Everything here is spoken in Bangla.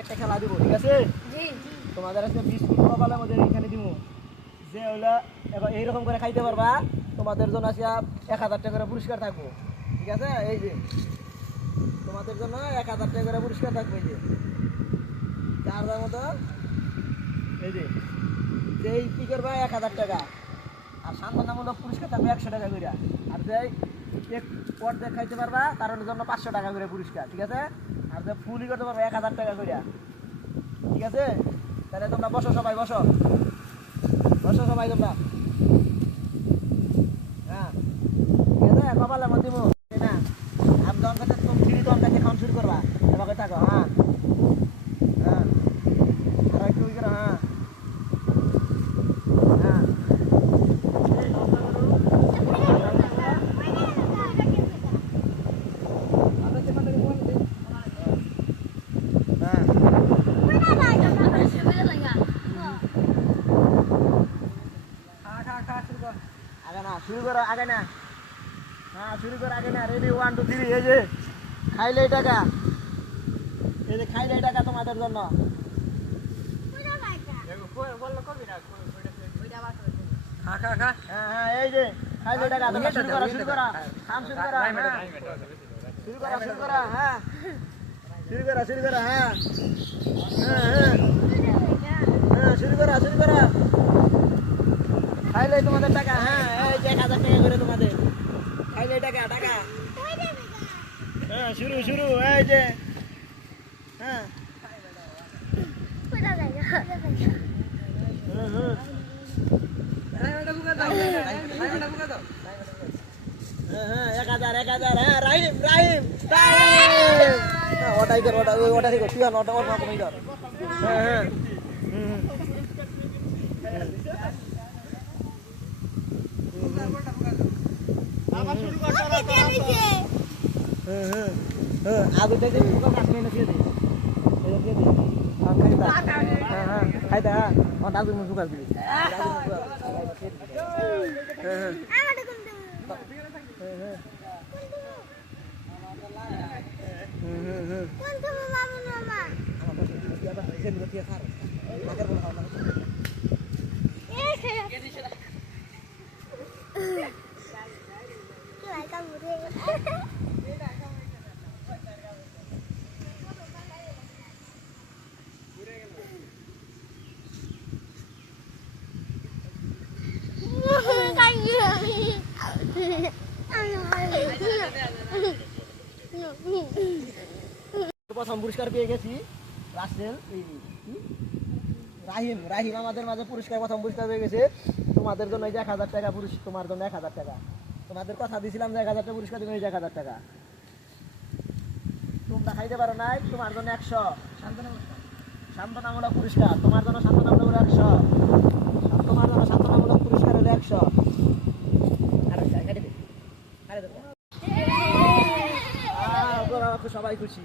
একটা খেলা দিব, ঠিক আছে? তোমাদের আজকে বিস্কুট কপালের মধ্যে এখানে দিব, যে হলো এবার এইরকম করে খাইতে পারবা, তোমাদের জন্য আজকে 1000 টাকা করে পুরস্কার থাকবো, ঠিক আছে? এই যে তোমাদের জন্য 1000 টাকা করে পুরস্কার থাকবে, এই যে যার মতো এই যে যেই কি করবা 1000 টাকা, আর সান্ত্বনামূলক পুরস্কার থাকবে 100 টাকা করে, আর যেই এক পট দেখাইতে পারবা তার জন্য 500 টাকা করে পুরস্কার, ঠিক আছে? আর যে ফুলই করতে পারবে 1000 টাকা করে, ঠিক আছে? তাহলে তোমরা বসো, সবাই বসো, বসো সবাই তোমরা। হ্যাঁ, ঠিক আছে? কপালের মধ্যে না আম দম কাছে তুমি ফ্রি দম কাছে খাওয়া শুরু করবা, এভাবে থাকো। হ্যাঁ হ্যাঁ, আর একটু করো। হ্যাঁ হ্যাঁ, শুরু করো আগে না। হ্যাঁ শুরু করো আগে না। রেডি 1 2 3। এই যে খাইলে টাকা, এই যে খাইলে টাকা তোমাদের জন্য। হ্যাঁ এই যে খাইলে টাকা, তোমরা শুরু করো, শুরু করো, কাম শুরু করো। শুরু করো, শুরু করো। হ্যাঁ শুরু করো, শুরু করো। হ্যাঁ হ্যাঁ হ্যাঁ, শুরু করো, শুরু করো। খাইলে তোমাদের টাকা। হ্যাঁ এই যে 1000 টাকা করে তোমাদের খাইলে টাকা, টাকা। হ্যাঁ শুরু, শুরু। এই যে হ্যাঁ হ্যাঁ 1000, 1000। হ্যাঁ রাহিম, রাহিম, রাহিম। ওটাই কর, ওটা ঠিক তুই ওটা ওর মা কমই কর। হ্যাঁ হ্যাঁ আবার শুরু কর। হ্যাঁ হ্যাঁ হ্যাঁ, আগে থেকে পুরো কাজ নিয়ে দিয়ে দে, এই দিয়ে দে। হ্যাঁ হ্যাঁ খাইতে। হ্যাঁ ও দাদু মুখ কাজ দিবি। হ্যাঁ হ্যাঁ প্রথম পুরস্কার পেয়ে গেছি রাসেল, রাহিম, রাহিম আমাদের মাঝে পুরস্কার, প্রথম পুরস্কার পেয়ে গেছে। তোমাদের জন্য এই যে 1000 টাকা পুরস্কার, তোমার জন্য 1000 টাকা। তোমাদের কথা দিয়েছিলাম যে 1000 টাকা পুরস্কার দিবেন, এই যে 1000 টাকা। তোমরা খাইতে পারো নাই, তোমার জন্য 100 সান্ত্বনামূলক পুরস্কার, তোমার জন্য সান্ত্বনামূলক 100, তোমার জন্য সান্ত্বনামূলক পুরস্কার হলো 100। সবাই খুশি।